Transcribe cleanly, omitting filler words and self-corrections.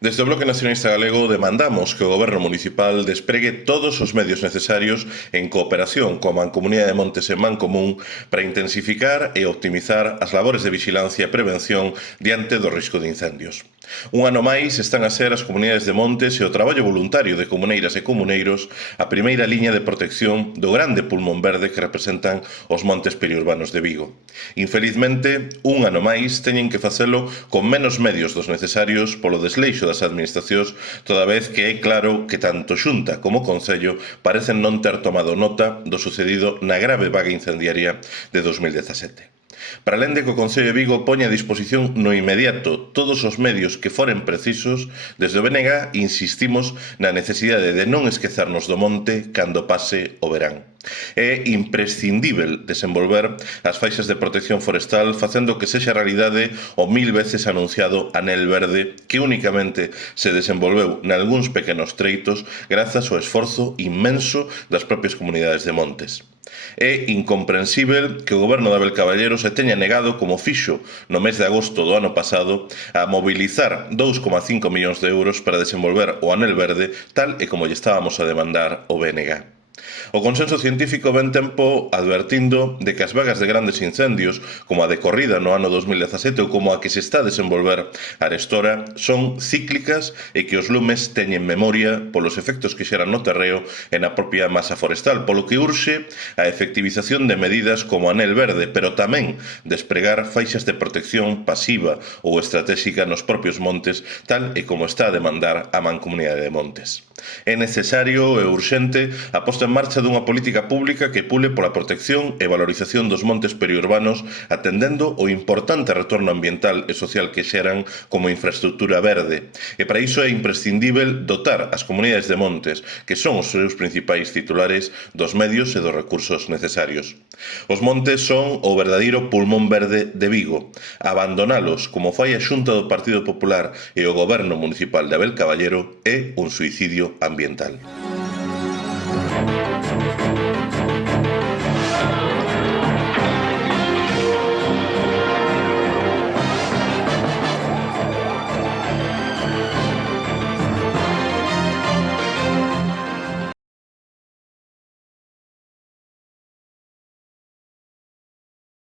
Desde o Bloque Nacionalista Galego demandamos que o Goberno municipal despregue todos os medios necesarios en cooperación coa Mancomunidade de Montes e Mancomún para intensificar e optimizar as labores de vixilancia e prevención diante do risco de incendios. Un ano máis están a ser as comunidades de montes e o traballo voluntario de comuneiras e comuneiros a primeira liña de protección do grande pulmón verde que representan os montes periurbanos de Vigo. Infelizmente, un ano máis teñen que facelo con menos medios dos necesarios polo desleixo das administracións, toda vez que é claro que tanto Xunta como Concello parecen non ter tomado nota do sucedido na grave vaga incendiaria de 2017. Para alén de que o Concello de Vigo poña a disposición no inmediato todos os medios que foren precisos, desde o BNG insistimos na necesidade de non esquecernos do monte cando pase o verán. É imprescindível desenvolver as faixas de protección forestal facendo que sexa realidade o 1000 veces anunciado anel verde que únicamente se desenvolveu nalgúns pequenos treitos grazas ao esforzo inmenso das propias comunidades de montes. É incomprensível que o goberno de Abel Caballero se teña negado, como fixo no mes de agosto do ano pasado, a mobilizar 2,5 millóns de euros para desenvolver o anel verde tal e como lle estábamos a demandar o BNG. O consenso científico ven tempo advertindo de que as vagas de grandes incendios, como a decorrida no ano 2017 ou como a que se está a desenvolver arestora, son cíclicas e que os lumes teñen memoria polos efectos que xeran no terreo e na propia masa forestal, polo que urxe a efectivización de medidas como anel verde, pero tamén despregar faixas de protección pasiva ou estratégica nos propios montes, tal e como está a demandar a Mancomunidade de Montes. É necesario e urxente a posta en marcha dunha política pública que pule pola protección e valorización dos montes periurbanos atendendo o importante retorno ambiental e social que xeran como infraestructura verde. E para iso é imprescindível dotar as comunidades de montes, que son os seus principais titulares, dos medios e dos recursos necesarios. Os montes son o verdadeiro pulmón verde de Vigo. Abandonalos, como fai a Xunta do Partido Popular e o Goberno Municipal de Abel Caballero, é un suicidio ambiental.